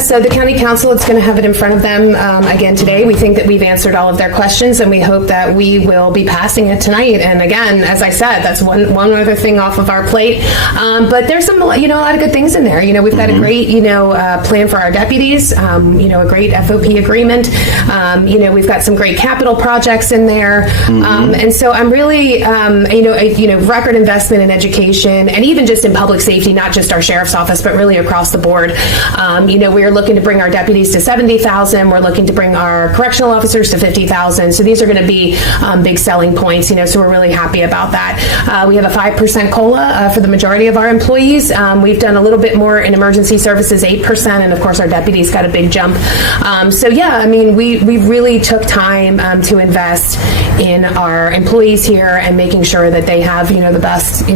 So the county council, it's going to have it in front of them again today. We think that we've answered all of their questions, and we hope that we will be passing it tonight. And again, as I said, that's one other thing off of our plate. But there's some, a lot of good things in there. We've got a great, plan for our deputies. A great FOP agreement. We've got some great capital projects in there. And so I'm really, record investment in education and even just in public safety, not just our sheriff's office, but really across the board. We're looking to bring our deputies to 70,000. We're looking to bring our correctional officers to 50,000. So these are going to be big selling points, so we're really happy about that. We have a 5% COLA for the majority of our employees. We've done a little bit more in emergency services, 8%, and of course our deputies got a big jump. We really took time to invest in our employees here and making sure that they have, the best,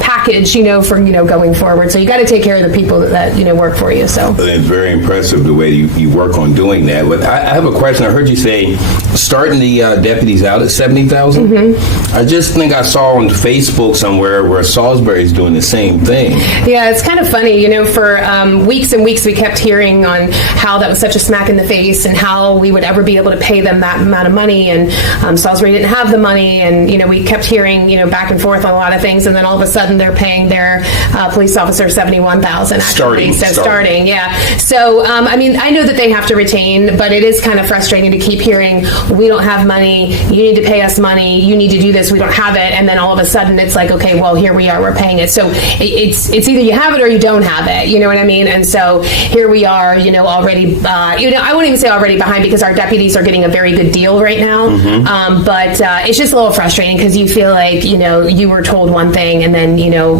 package, for, going forward. So you got to take care of the people that work for you. So it's very impressive the way you work on doing that. But I have a question. I heard you say starting the deputies out at 70,000. I just think I saw on Facebook somewhere where Salisbury is doing the same thing. Yeah, it's kind of funny. For weeks and weeks we kept hearing on how that was such a smack in the face and how we would ever be able to pay them that amount of money. And Salisbury didn't have the money. And, we kept hearing, back and forth on a lot of things. And then all of a sudden they're paying their police officer $71,000 actually. Starting. Yeah. So, I know that they have to retain, but it is kind of frustrating to keep hearing, we don't have money, you need to pay us money, you need to do this, we don't have it. And then all of a sudden it's like, okay, well, here we are, we're paying it. So it's either you have it or you don't have it, you know what I mean? And so here we are, already, I won't even say already behind because our deputies are getting a very good deal right now. But it's just a little frustrating because you feel like, you were told one thing and then,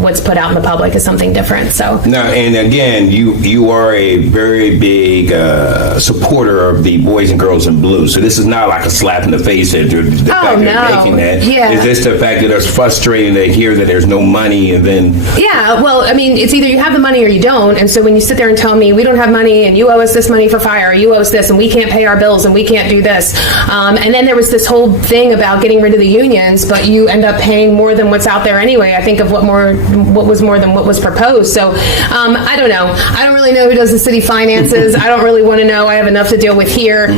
what's put out in the public is something different. So now, and again, you are a very big supporter of the Boys and Girls in Blue. So this is not like a slap in the face that you're making that. Yeah. Is this the fact that it's frustrating to hear that there's no money and then... Yeah, well, it's either you have the money or you don't. And so when you sit there and tell me we don't have money and you owe us this money for fire, or you owe us this and we can't pay our bills and we can't do this. And then there was this whole thing about getting rid of the unions, but you end up paying more than what's out there anyway. I think of what was more than what was proposed. So I don't know. I don't really know who does the city finances. I don't really want to know. I have enough to deal with here.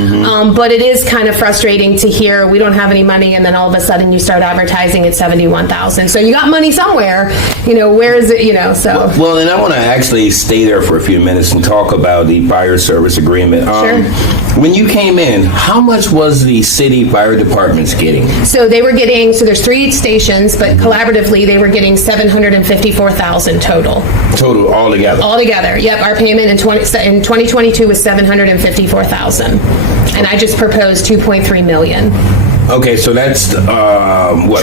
But it is kind of frustrating to hear we don't have any money and then all of a sudden you start advertising at 71,000. So you got money somewhere, where is it, so. Well, and I want to actually stay there for a few minutes and talk about the fire service agreement. Sure. When you came in, how much was the city fire departments getting? So they were getting, there's 3 stations, but collaboratively they were getting $754,000 total. Total, altogether? Altogether, yep. Our payment in 2022 was $754,000. And I just proposed $2.3 million. Okay, so that's what?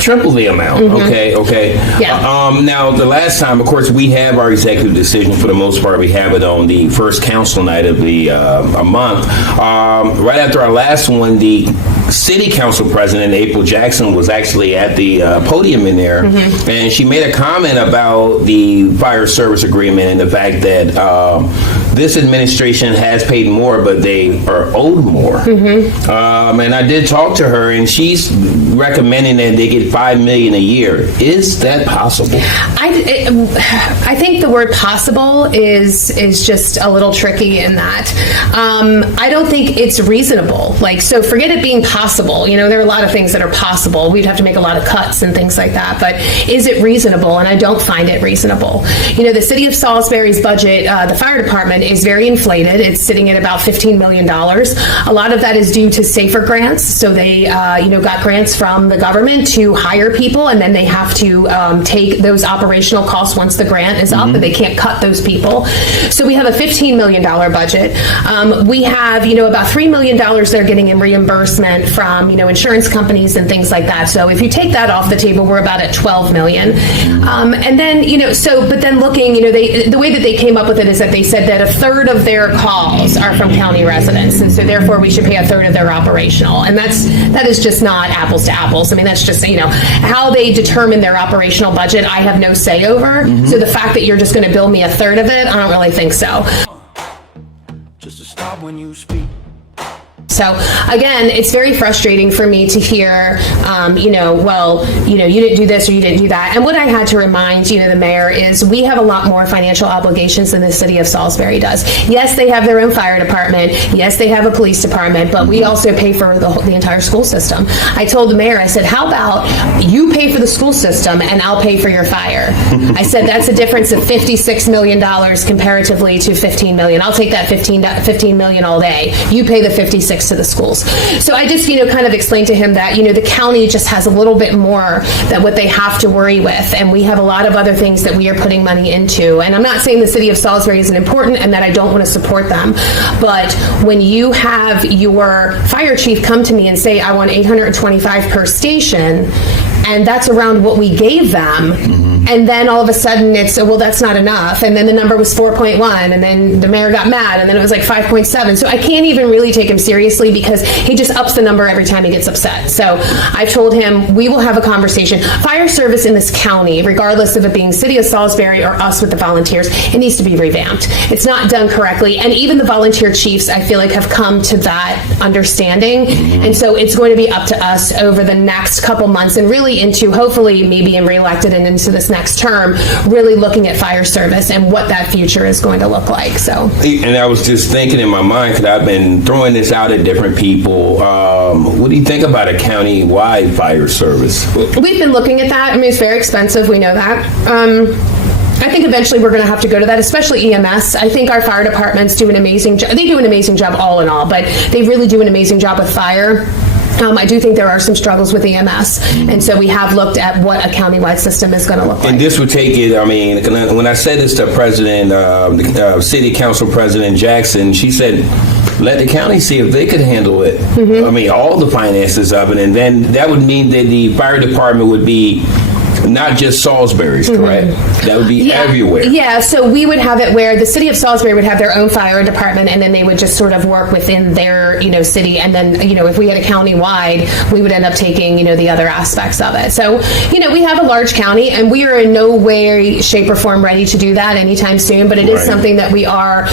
Triple the amount. Okay. Yeah. Now, the last time, of course, we have our executive decision. For the most part, we have it on the first council night of the a month. Right after our last one, the city council president, April Jackson, was actually at the podium in there, and she made a comment about the fire service agreement and the fact that this administration has paid more, but they are owed more. And I did talk to her, and she's recommending that they get $5 million a year. Is that possible? I think the word possible is just a little tricky in that. I don't think it's reasonable. So forget it being possible. There are a lot of things that are possible. We'd have to make a lot of cuts and things like that. But is it reasonable? And I don't find it reasonable. The city of Salisbury's budget, the fire department, is very inflated. It's sitting at about $15 million. A lot of that is due to SAFER grants. So they, got grants from the government to hire people, and then they have to take those operational costs once the grant is up, and they can't cut those people. So we have a $15 million budget. We have, about $3 million they're getting in reimbursement from, insurance companies and things like that. So if you take that off the table, we're about at $12 million. And then, but then looking, the way that they came up with it is that they said that a third of their calls are from county residents, and so therefore we should pay a third of their operational. And that is just not apples to apples. That's just, how they determine their operational budget, I have no say over. So the fact that you're just going to bill me a third of it, I don't really think so. Just to stop when you speak. So again, it's very frustrating for me to hear, you didn't do this or you didn't do that. And what I had to remind, the mayor is we have a lot more financial obligations than the city of Salisbury does. Yes, they have their own fire department. Yes, they have a police department, but we also pay for the entire school system. I told the mayor, I said, how about you pay for the school system and I'll pay for your fire? I said, that's a difference of $56 million comparatively to $15 million. I'll take that $15 million all day. You pay the 56 to the schools. So I just, kind of explained to him that, the county just has a little bit more than what they have to worry with. And we have a lot of other things that we are putting money into. And I'm not saying the city of Salisbury isn't important and that I don't want to support them. But when you have your fire chief come to me and say, I want 825 per station, and that's around what we gave them. And then all of a sudden it's, well, that's not enough. And then the number was 4.1, and then the mayor got mad, and then it was like 5.7. So I can't even really take him seriously because he just ups the number every time he gets upset. So I've told him we will have a conversation. Fire service in this county, regardless of it being City of Salisbury or us with the volunteers, it needs to be revamped. It's not done correctly. And even the volunteer chiefs, I feel like, have come to that understanding. And so it's going to be up to us over the next couple months and really into, hopefully, maybe being reelected and into this next term, really looking at fire service and what that future is going to look like. So, and I was just thinking in my mind, because I've been throwing this out at different people. What do you think about a county-wide fire service? We've been looking at that. I mean, it's very expensive. We know that. I think eventually we're going to have to go to that, especially EMS. I think our fire departments do an amazing job. They do an amazing job all in all, but they really do an amazing job with fire. I do think there are some struggles with EMS, and so we have looked at what a countywide system is going to look like. And this would take it, when I said this to City Council President Jackson, she said, let the county see if they could handle it. All the finances of it, and then that would mean that the fire department would be not just Salisbury's, correct? That would be everywhere. Yeah, so we would have it where the city of Salisbury would have their own fire department, and then they would just sort of work within their, city. And then, if we had a county-wide, we would end up taking, the other aspects of it. So, we have a large county, and we are in no way, shape, or form ready to do that anytime soon, but it is something that we are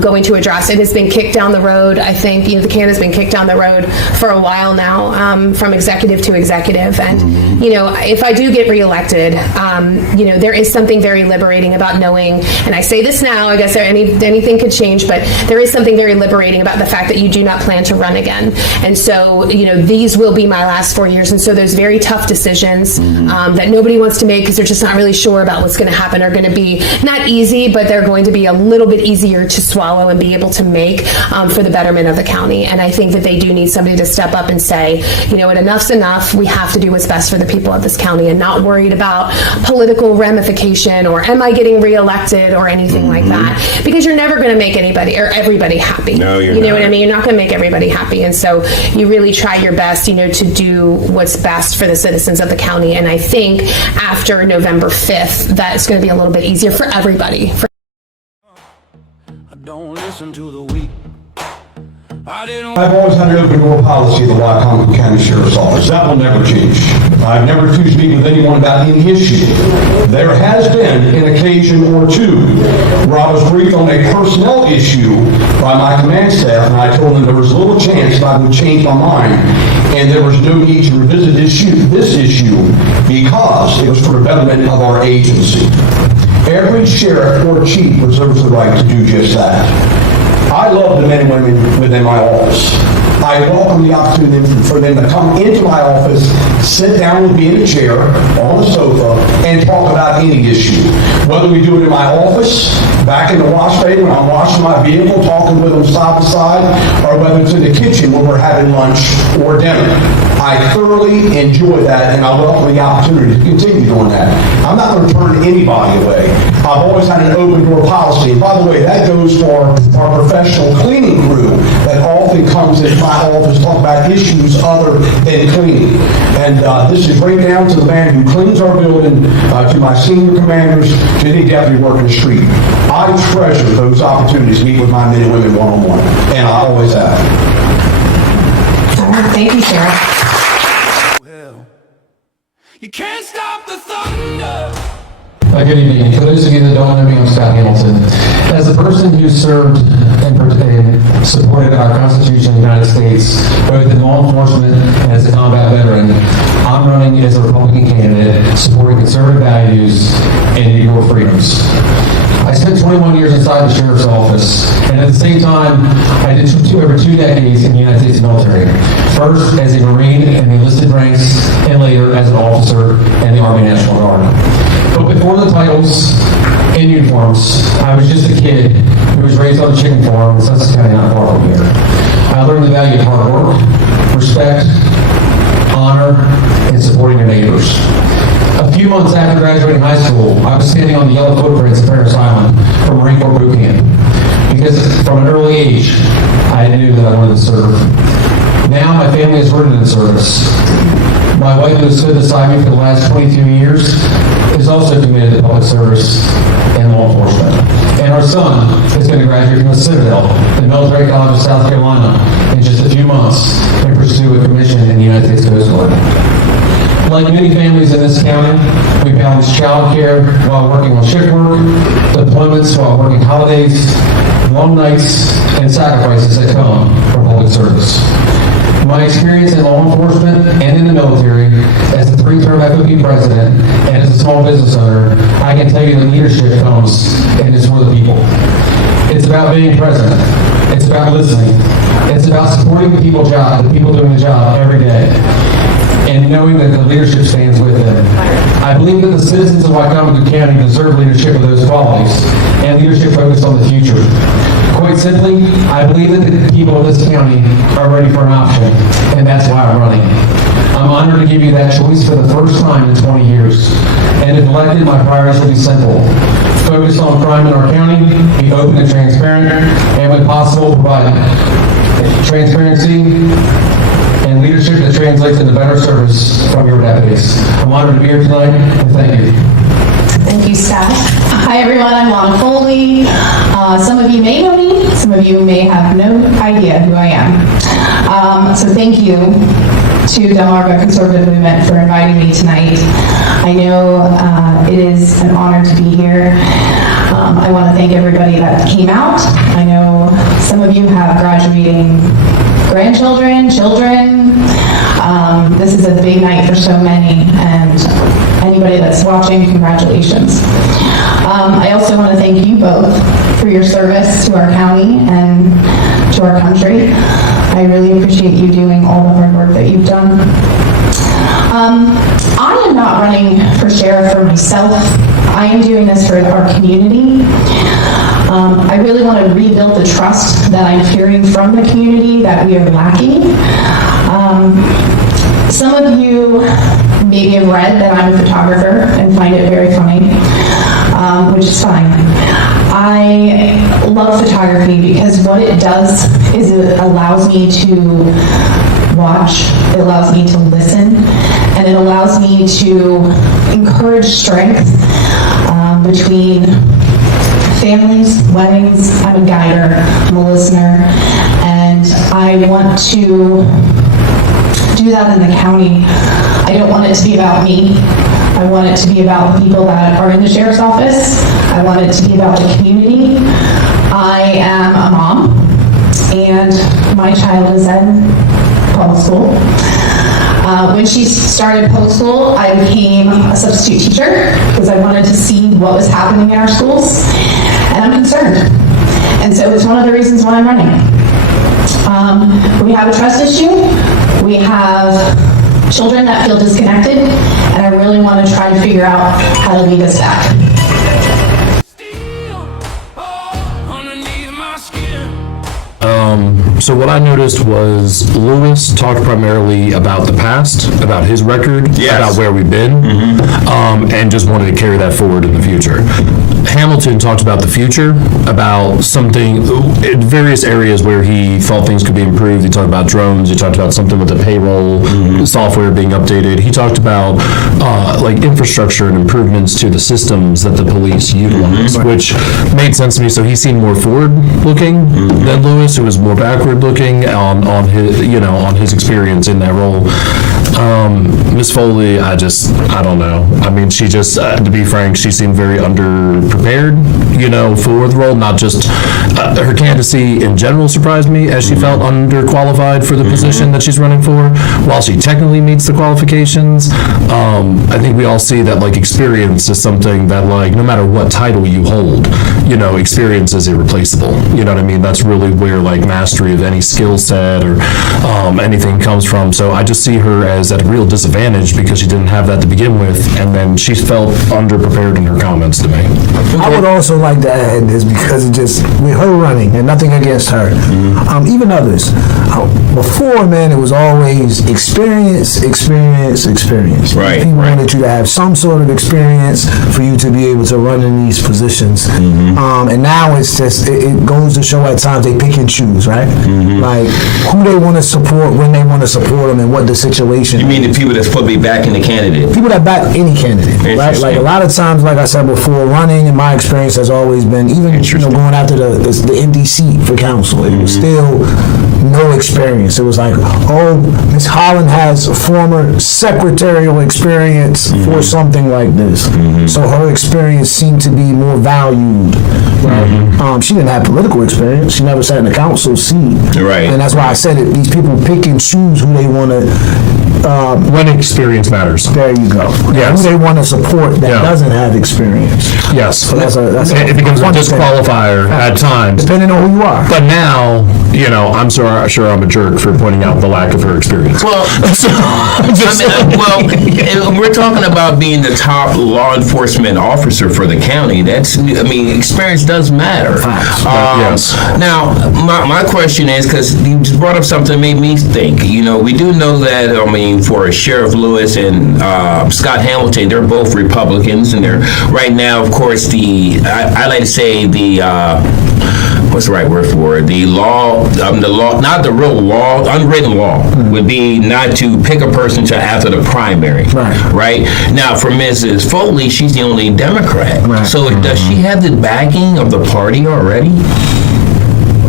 going to address. It has been kicked down the road. I think, the can has been kicked down the road for a while now, from executive to executive. And, if I do get reelected, there is something very liberating about knowing, and I say this now, I guess anything could change, but there is something very liberating about the fact that you do not plan to run again. And so, these will be my last 4 years. And so those very tough decisions that nobody wants to make because they're just not really sure about what's going to happen are going to be not easy, but they're going to be a little bit easier to swallow and be able to make for the betterment of the county. And I think that they do need somebody to step up and say, enough's enough. We have to do what's best for the people of this county and not worried about political ramification or am I getting reelected or anything like that, because you're never going to make anybody or everybody happy. No, you're not. What I mean? You're not going to make everybody happy. And so you really try your best, to do what's best for the citizens of the county. And I think after November 5th, that's going to be a little bit easier for everybody. I don't listen to the weak. I've always had an open door policy at the Wycombe County Sheriff's Office. That will never change. I've never refused to meet with anyone about any issue. There has been an occasion or two where I was briefed on a personnel issue by my command staff, and I told them there was little chance that I would change my mind, and there was no need to revisit this issue because it was for the betterment of our agency. Every sheriff or chief reserves the right to do just that. I love the men and women within my office. I welcome the opportunity for them to come into my office, sit down with me in a chair, on the sofa, and talk about any issue. Whether we do it in my office, back in the wash bay when I'm washing my vehicle, talking with them side to side, or whether it's in the kitchen when we're having lunch or dinner. I thoroughly enjoy that, and I welcome the opportunity to continue doing that. I'm not going to turn anybody away. I've always had an open door policy. And by the way, that goes for our professional cleaning crew that often comes into my office to talk about issues other than cleaning. And this is right down to the man who cleans our building, to my senior commanders, to any deputy working the street. I treasure those opportunities to meet with my men and women one-on-one, and I always have. Thank you, Sarah. You can't stop the thunder. Good evening. For those of you that don't know me, I'm Scott Hamilton. As a person who served in supported our Constitution of the United States, both in law enforcement and as a combat veteran, I'm running as a Republican candidate, supporting conservative values and your freedoms. I spent 21 years inside the sheriff's office, and at the same time, I did over 2 decades in the United States military. First as a Marine in the enlisted ranks, and later as an officer in the Army National Guard. But before the titles and uniforms, I was just a kid who was raised on a chicken farm in Sussex County, not far from here. I learned the value of hard work, respect, honor, and supporting your neighbors. A few months after graduating high school, I was standing on the yellow footprints of Parris Island for Marine Corps boot camp. Because from an early age, I knew that I wanted to serve. Now my family is rooted in service. My wife, who has stood beside me for the last 22 years, is also committed to public service and law enforcement. And our son is going to graduate from the Citadel, the Military College of South Carolina, in just a few months and pursue a commission in the United States Coast Guard. Like many families in this county, we balance child care while working on shift work, deployments while working holidays, long nights, and sacrifices that come from public service. My experience in law enforcement and in the military, as a 3-term FOP president and as a small business owner, I can tell you that leadership comes and it's for the people. It's about being present. It's about listening. It's about supporting the people doing the job every day, and knowing that the leadership stands with them. I believe that the citizens of Wycomico County deserve leadership of those qualities and leadership focused on the future. Quite simply, I believe that the people of this county are ready for an option, and that's why I'm running. I'm honored to give you that choice for the first time in 20 years. And if elected, my priorities will be simple. Focus on crime in our county, be open and transparent, and when possible, provide transparency and leadership that translates into better service from your deputies. I'm honored to be here tonight, and thank you. Thank you, staff. Hi, everyone. I'm Lana Foley. Some of you may know me. Some of you may have no idea who I am. So thank you to Delmarva Conservative Movement for inviting me tonight. I know it is an honor to be here. I want to thank everybody that came out. I know some of you have graduating grandchildren, children. This is a big night for so many, and anybody that's watching, congratulations. I also want to thank you both for your service to our county and to our country. I really appreciate you doing all the hard work that you've done. I am not running for sheriff for myself. I am doing this for our community. I really want to rebuild the trust that I'm hearing from the community that we are lacking. Some of you maybe have read that I'm a photographer and find it very funny, which is fine. I love photography because what it does is it allows me to watch, it allows me to listen, and it allows me to encourage strength between families, weddings. I'm a guider, I'm a listener, and I want to do that in the county. I don't want it to be about me. I want it to be about the people that are in the sheriff's office. I want it to be about the community. I am a mom, and my child is in public school. When she started public school, I became a substitute teacher because I wanted to see what was happening in our schools, and I'm concerned. And so it's one of the reasons why I'm running. We have a trust issue. We have children that feel disconnected, and I really want to try to figure out how to lead us back. So what I noticed was Lewis talked primarily about the past, about his record, about where we've been, and just wanted to carry that forward in the future. Hamilton talked about the future, about something, in various areas where he thought things could be improved. He talked about drones, he talked about something with the payroll software being updated. He talked about like infrastructure and improvements to the systems that the police utilize, which made sense to me. So he seemed more forward-looking than Lewis, who is more backward looking on his, on his experience in that role. Miss Foley, I don't know. I mean, she just, to be frank, she seemed very underprepared, for the role. Not just her candidacy in general surprised me, as she felt underqualified for the position that she's running for. While she technically meets the qualifications, I think we all see that experience is something that no matter what title you hold, experience is irreplaceable. You know what I mean? That's really where mastery of any skill set or anything comes from. So I just see her as at a real disadvantage because she didn't have that to begin with, and then she felt underprepared in her comments to me. I would also like to add this because it just, with her running, and nothing against her, even others, before, man, it was always experience. Right. People wanted you to have some sort of experience for you to be able to run in these positions. And now it's just, it goes to show at times they pick and choose, right? Who they want to support, when they want to support them, and what the situation You mean the people that's supposed to be backing the candidate? People that back any candidate, right? A lot of times, like I said before, running, in my experience, has always been, even going after the empty seat for council, it was still no experience. It was Ms. Holland has former secretarial experience for something like this. So her experience seemed to be more valued. Right? She didn't have political experience. She never sat in the council seat. Right. And that's why I said it. These people pick and choose who they want to. When experience matters. There you go. Yes. Who they want to support that doesn't have experience. Yes. So it becomes a disqualifier at times. Depending on who you are. But now, I'm sure I'm a jerk for pointing out the lack of her experience. Well, we're talking about being the top law enforcement officer for the county. Experience does matter. Yes. Now, my question is, because you just brought up something that made me think. We do know that, for Sheriff Lewis and Scott Hamilton, they're both Republicans, and they're right now, of course, I like to say what's the right word for it? The law, not the real law, unwritten law would be not to pick a person till after the primary. Right? Now, for Mrs. Foley, she's the only Democrat. Right. So does she have the backing of the party already?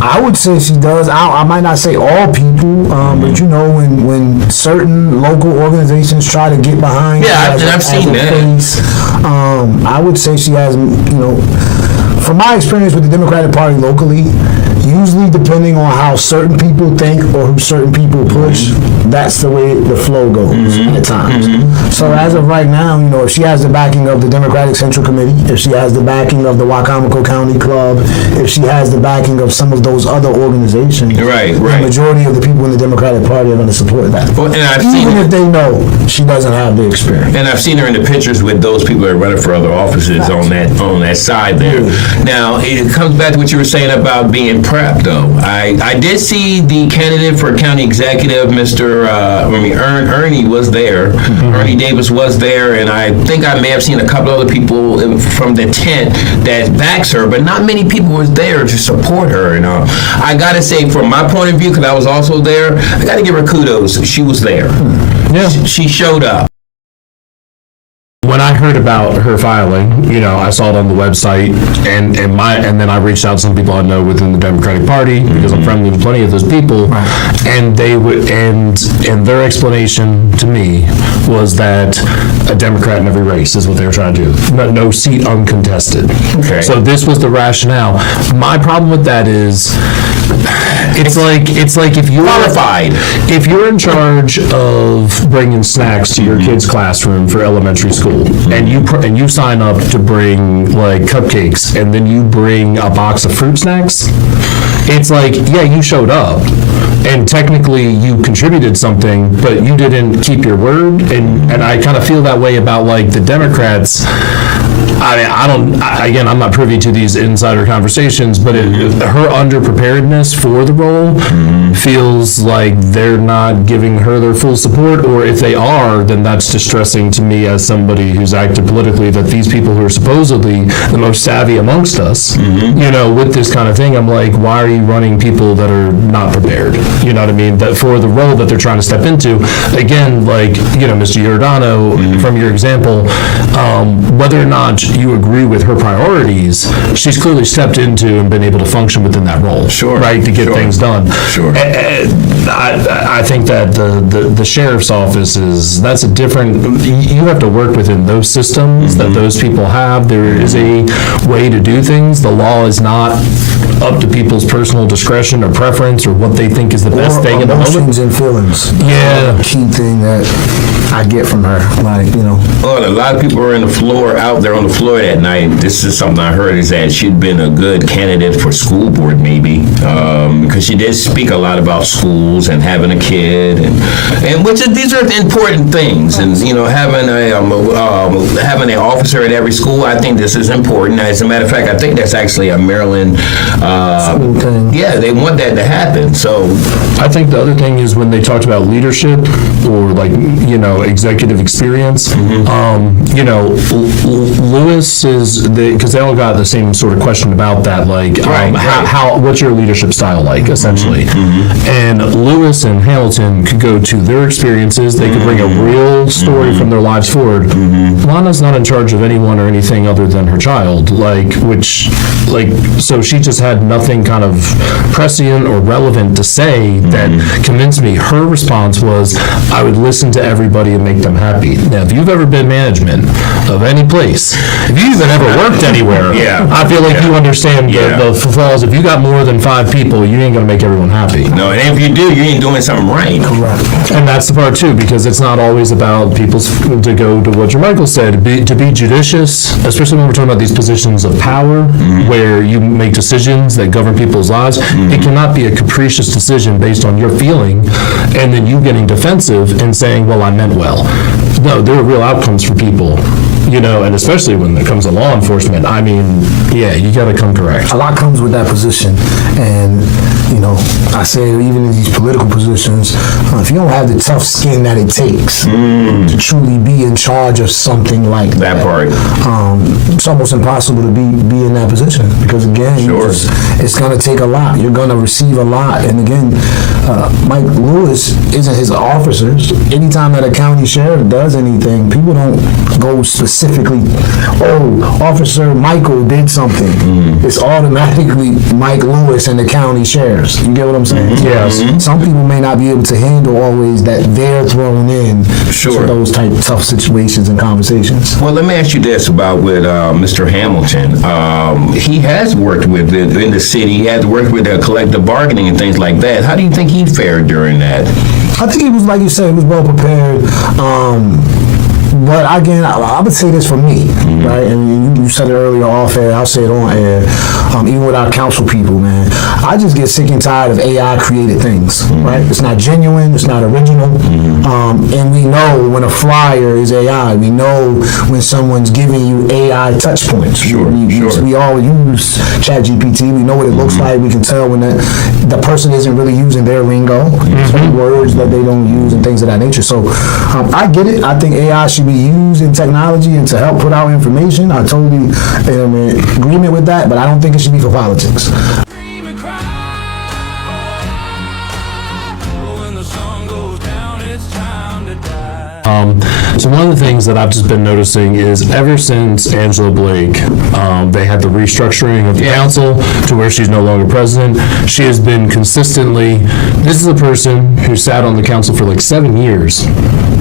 I would say she does. I might not say all people, but when certain local organizations try to get behind I've seen that. Face, I would say she has, from my experience with the Democratic Party locally, usually depending on how certain people think or who certain people push, that's the way the flow goes at times. So as of right now, if she has the backing of the Democratic Central Committee, if she has the backing of the Wicomico County Club, if she has the backing of some of those other organizations, the majority of the people in the Democratic Party are going to support that. Well, and even if they know she doesn't have the experience. And I've seen her in the pictures with those people that are running for other offices on that side there. Now, it comes back to what you were saying about being prepped, though. I did see the candidate for county executive, Ernie was there. Ernie Davis was there, and I think I may have seen a couple other people from the tent that backs her, but not many people was there to support her. And I got to say, from my point of view, because I was also there, I got to give her kudos. She was there. Yeah. She showed up. When I heard about her filing, I saw it on the website, and then I reached out to some people I know within the Democratic Party because I'm friendly with plenty of those people, and they would and their explanation to me was that a Democrat in every race is what they were trying to do. No seat uncontested. Okay. So this was the rationale. My problem with that is, it's like if you're qualified, if you're in charge of bringing snacks to your kid's classroom for elementary school, and you sign up to bring cupcakes, and then you bring a box of fruit snacks, it's you showed up, and technically you contributed something, but you didn't keep your word, and I kind of feel that way about the Democrats. I'm not privy to these insider conversations, but her underpreparedness for the role feels like they're not giving her their full support, or if they are, then that's distressing to me as somebody who's active politically, that these people who are supposedly the most savvy amongst us, with this kind of thing, I'm like, why are you running people that are not prepared? You know what I mean? That for the role that they're trying to step into, again, Mr. Giordano, from your example, whether or not you agree with her priorities, she's clearly stepped into and been able to function within that role. Sure. Right, to get things done. Sure. I think that the sheriff's office that's a different, you have to work within those systems that those people have. There is a way to do things. The law is not up to people's personal discretion or preference or what they think is the best thing in the moment. Emotions and feelings. Yeah. Key thing that I get from her, Well, a lot of people were out there on the floor that night. This is something I heard, is that she'd been a good candidate for school board, maybe, because she did speak a lot about schools and having a kid, and these are important things. And having an officer at every school, I think this is important. As a matter of fact, I think that's actually a Maryland. Yeah, they want that to happen. So I think the other thing is when they talked about leadership or executive experience, Lewis is because they all got the same sort of question about that, what's your leadership style like, essentially. And Lewis and Hamilton could go to their experiences. They could bring a real story from their lives forward. Lana's not in charge of anyone or anything other than her child, so she just had nothing kind of prescient or relevant to say that convinced me. Her response was, I would listen to everybody and make them happy. Now, if you've ever been management of any place, if you've even ever worked anywhere, I feel like you understand the flaws. If you got more than 5 people, you ain't going to make everyone happy. No, and if you do, you ain't doing something right. And that's the part, too, because it's not always about to go to what Jermichael said, to be judicious, especially when we're talking about these positions of power, where you make decisions that govern people's lives. It cannot be a capricious decision based on your feeling, and then you getting defensive and saying, well, I meant well. No, there are real outcomes for people, and especially when it comes to law enforcement. I mean, you got to come correct. A lot comes with that position, and I say even in these political positions, if you don't have the tough skin that it takes to truly be in charge of something like that part, it's almost impossible to be in that position, because again, it's going to take a lot. You're going to receive a lot, and again, Mike Lewis isn't his officers. Anytime that a county sheriff does anything, people don't go specifically, Officer Michael did something. It's automatically Mike Lewis and the county sheriffs. You get what I'm saying? Yes. Some people may not be able to handle always that they're thrown in to those type of tough situations and conversations. Well, let me ask you this about with Mr. Hamilton. He has worked with in the city. He has worked with collective bargaining and things like that. How do you think he fared during that? I think he was, like you said, he was well prepared. But again, I would say this for me, right? And you said it earlier off air, I'll say it on air. Even with our council people, man, I just get sick and tired of AI created things, right? It's not genuine, it's not original. And we know when a flyer is AI. We know when someone's giving you AI touch points. We all use ChatGPT. We know what it looks like. We can tell when the person isn't really using their lingo, certain words that they don't use and things of that nature. So I get it. I think AI should be used in technology and to help put out information. I totally am in agreement with that, but I don't think it should be for politics. So one of the things that I've just been noticing is ever since Angela Blake, they had the restructuring of the council to where she's no longer president, she has been consistently, this is a person who sat on the council for like 7 years,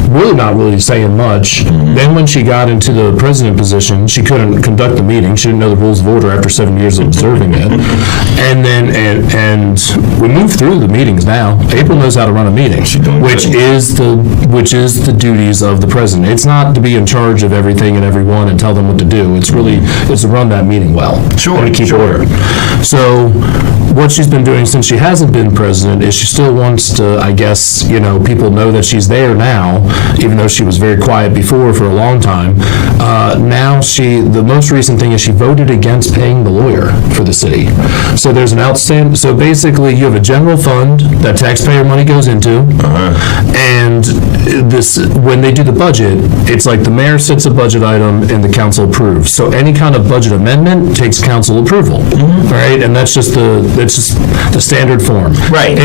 really not really saying much. Then when she got into the president position, she couldn't conduct the meeting. She didn't know the rules of order after 7 years of observing it. And then, and we move through the meetings now. April knows how to run a meeting, which is the duties of the president. It's not to be in charge of everything and everyone and tell them what to do. It's to run that meeting well. And to keep order. So what she's been doing since she hasn't been president is she still wants to, I guess, people know that she's there now, even though she was very quiet before for a long time. Now the most recent thing is she voted against paying the lawyer for the city. So there's an so basically you have a general fund that taxpayer money goes into, and when they do the budget, it's like the mayor sets a budget item and the council approves. So any kind of budget amendment takes council approval, right? And that's just the standard form. Right.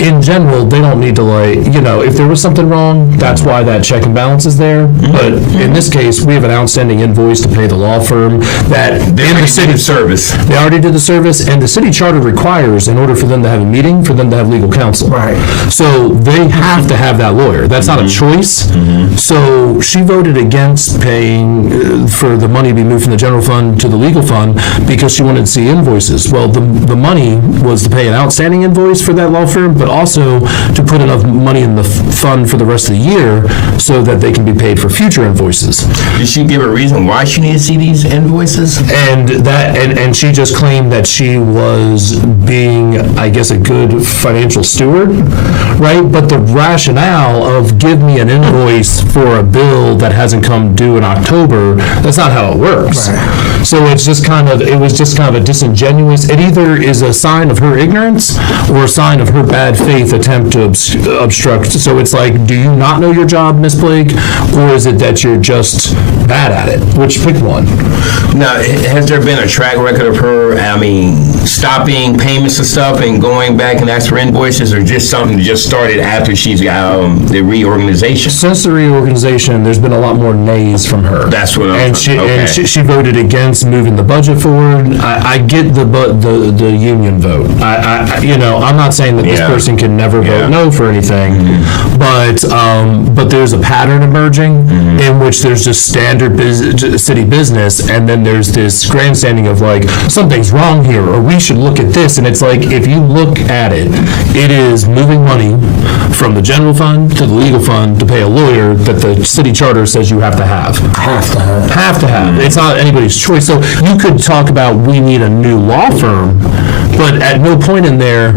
In general, they don't need to if there was something wrong, that's why that check and balance is there. But in this case, we have an outstanding invoice to pay the law firm that in the city service. They already did the service, and the city charter requires, in order for them to have a meeting, for them to have legal counsel. Right. So they have to have that lawyer. That's not a choice. So she voted against paying for the money to be moved from the general fund to the legal fund because she wanted to see invoices. Well, the money was to pay an outstanding invoice for that law firm, but also to put enough money in the fund for the rest of the year so that they can be paid for future invoices. Did she give a reason why she needed to see these invoices? And she just claimed that she was being, I guess, a good financial steward, right? But the rationale of give me an invoice for a bill that hasn't come due in October, that's not how it works. Right. So it was just kind of a disingenuous, it either is a sign of her ignorance or a sign of her bad faith attempt to obstruct. So it's like, do you not know your job, Miss Blake? Or is it that you're just bad at it? Which, pick one. Now, has there been a track record of her, stopping payments and stuff and going back and asking for invoices, or just something that just started after she's got the reorganization? Since the reorganization, there's been a lot more nays from her. That's what I'm and she voted against moving the budget forward. I get the union vote. I'm not saying that this person can never vote no for anything, but there's a pattern emerging in which there's just standard city business, and then there's this grandstanding of like, something's wrong here, or we should look at this. And it's like, if you look at it, it is moving money from the general fund to the legal fund to pay a lawyer that the city charter says you have to have. Have to have. It's not anybody's choice. So you could talk about, we need a new law firm, but at no point in there,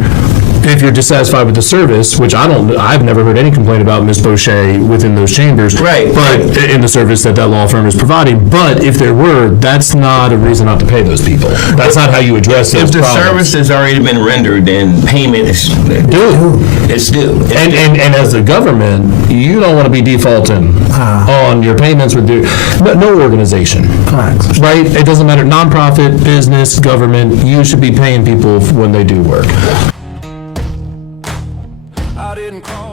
if you're dissatisfied with the service, which I've never heard any complaint about Ms. Boucher within those chambers. Right. But in the service that law firm is providing. But if there were, that's not a reason not to pay those people. That's not how you address those problems. If the service has already been rendered, then payment is due. It's due. And as the government, you don't want to be defaulting on your payments with no organization. Right? It doesn't matter. Nonprofit, business, government, you should be paying people when they do work. I didn't call